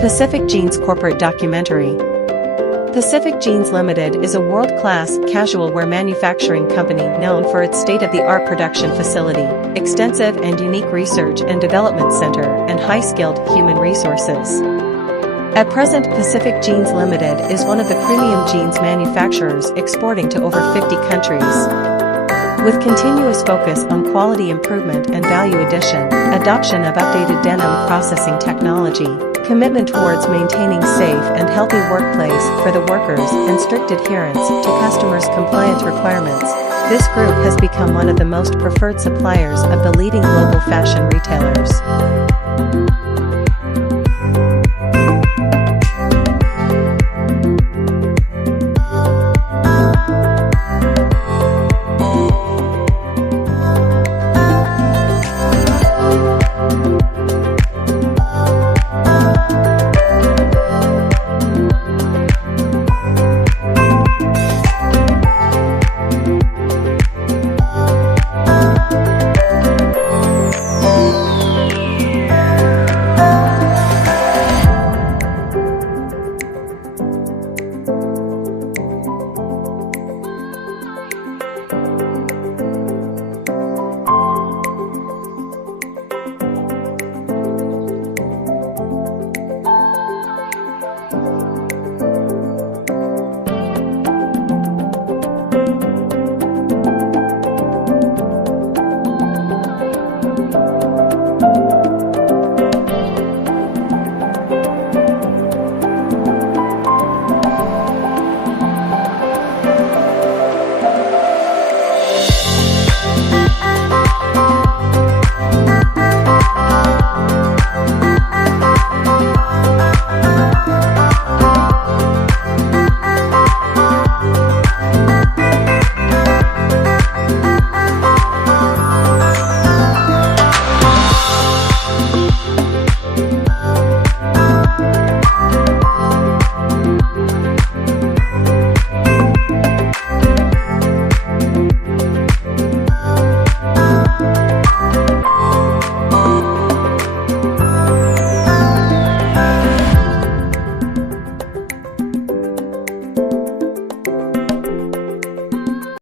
Pacific Jeans Corporate Documentary. Pacific Jeans Limited is a world-class, casual wear manufacturing company known for its state-of-the-art production facility, extensive and unique research and development center, and high-skilled human resources. At present, Pacific Jeans Limited is one of the premium jeans manufacturers exporting to over 50 countries. With continuous focus on quality improvement and value addition, adoption of updated denim processing technology, commitment towards maintaining safe and healthy workplace for the workers, and strict adherence to customers' compliance requirements, this group has become one of the most preferred suppliers of the leading global fashion retailers.